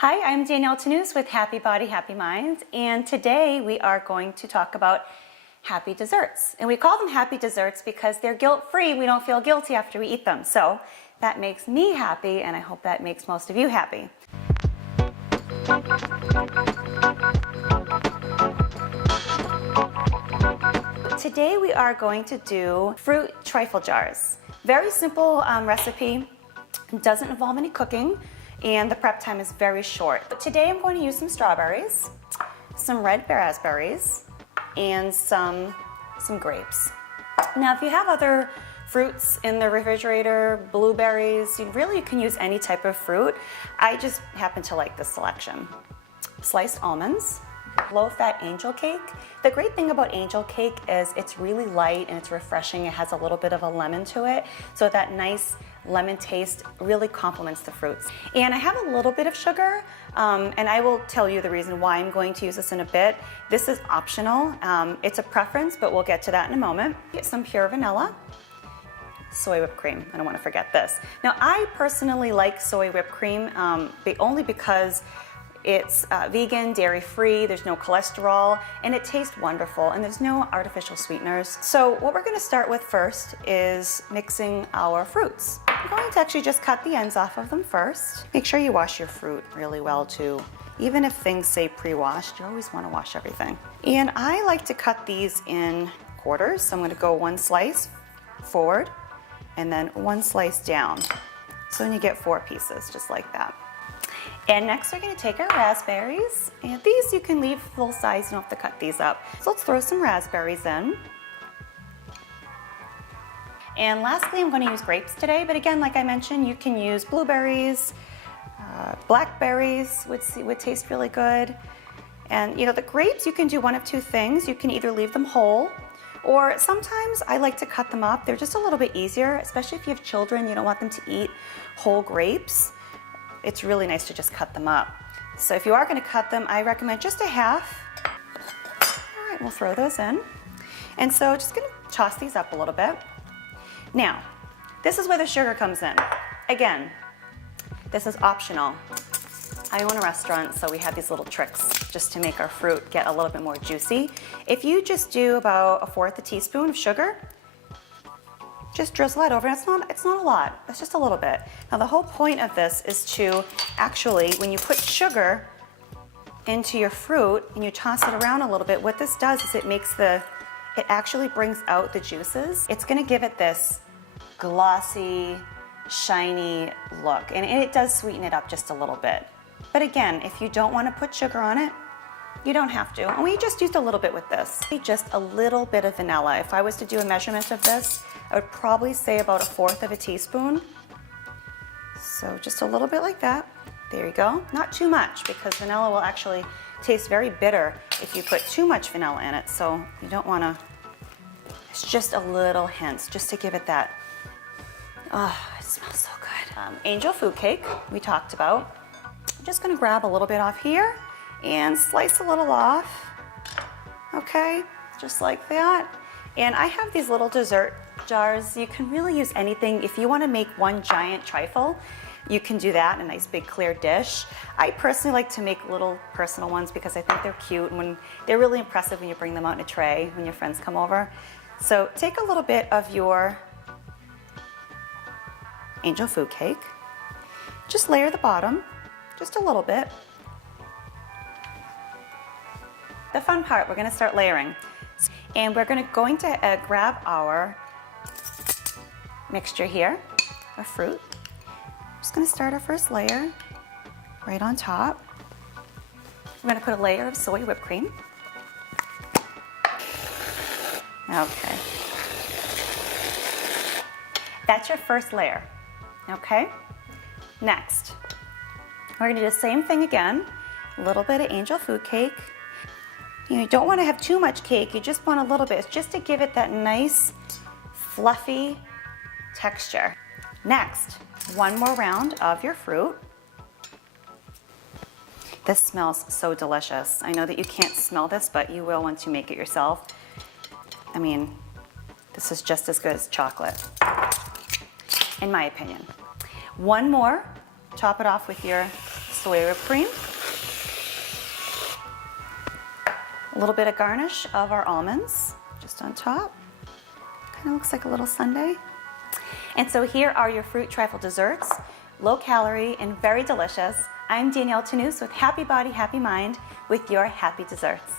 Hi, I'm Danielle Tanous with Happy Body, Happy Minds, and today we are going to talk about happy desserts. And we call them happy desserts because they're guilt-free. We don't feel guilty after we eat them. So that makes me happy, and I hope that makes most of you happy. Today we are going to do fruit trifle jars. Very simple recipe. It doesn't involve any cooking, and the prep time is very short. But today I'm going to use some strawberries, some red raspberries, and some grapes. Now, if you have other fruits in the refrigerator, blueberries, you can use any type of fruit. I just happen to like this selection. Sliced almonds, low-fat angel cake. The great thing about angel cake is it's really light and it's refreshing. It has a little bit of a lemon to it, so that nice lemon taste really complements the fruits. And I have a little bit of sugar, and I will tell you the reason why I'm going to use this in a bit. This is optional. It's a preference, but we'll get to that in a moment. Get some pure vanilla, soy whipped cream. I don't want to forget this. Now, I personally like soy whipped cream only because it's vegan, dairy-free, there's no cholesterol, and it tastes wonderful, and there's no artificial sweeteners. So what we're going to start with first is mixing our fruits. I'm going to actually just cut the ends off of them first. Make sure you wash your fruit really well too. Even if things say pre-washed, you always want to wash everything. And I like to cut these in quarters, so I'm going to go one slice forward and then one slice down. So then you get 4 pieces, just like that. And next we're going to take our raspberries, and these you can leave full size, you don't have to cut these up. So let's throw some raspberries in. And lastly, I'm going to use grapes today, but again, like I mentioned, you can use blueberries, blackberries would taste really good. And the grapes, you can do one of 2 things. You can either leave them whole, or sometimes I like to cut them up. They're just a little bit easier, especially if you have children, you don't want them to eat whole grapes. It's really nice to just cut them up. So if you are going to cut them, I recommend just a half. All right, we'll throw those in. And so just going to toss these up a little bit. Now, this is where the sugar comes in. Again, this is optional. I own a restaurant, so we have these little tricks just to make our fruit get a little bit more juicy. If you just do about 1/4 teaspoon of sugar, just drizzle that over. It's not a lot, it's just a little bit. Now the whole point of this is to actually, when you put sugar into your fruit and you toss it around a little bit, what this does is it actually brings out the juices. It's gonna give it this glossy, shiny look, and it does sweeten it up just a little bit. But again, if you don't wanna put sugar on it, you don't have to. And we just used a little bit with this. Just a little bit of vanilla. If I was to do a measurement of this, I would probably say about 1/4 teaspoon. So just a little bit like that. There you go. Not too much, because vanilla will actually taste very bitter if you put too much vanilla in it. So you don't want to, it's just a little hint, just to give it that, oh, it smells so good. Angel food cake, we talked about. I'm just going to grab a little bit off here and slice a little off. Okay, just like that. And I have these little dessert jars. You can really use anything. If you want to make one giant trifle, you can do that in a nice big clear dish. I personally like to make little personal ones because I think they're cute, and they're really impressive when you bring them out in a tray when your friends come over. So take a little bit of your angel food cake, just layer the bottom, just a little bit. The fun part, we're going to start layering. And we're going to grab our mixture here, our fruit. I'm just going to start our first layer right on top. We're going to put a layer of soy whipped cream. Okay. That's your first layer. Okay. Next, we're going to do the same thing again. A little bit of angel food cake. You don't want to have too much cake, you just want a little bit. It's just to give it that nice, fluffy texture. Next, one more round of your fruit. This smells so delicious. I know that you can't smell this, but you will once you make it yourself. I mean, this is just as good as chocolate, in my opinion. One more, top it off with your soy whipped cream. A little bit of garnish of our almonds just on top. Kind of looks like a little sundae. And so here are your fruit trifle desserts, low calorie and very delicious. I'm Danielle Tanous with Happy Body, Happy Mind with your happy desserts.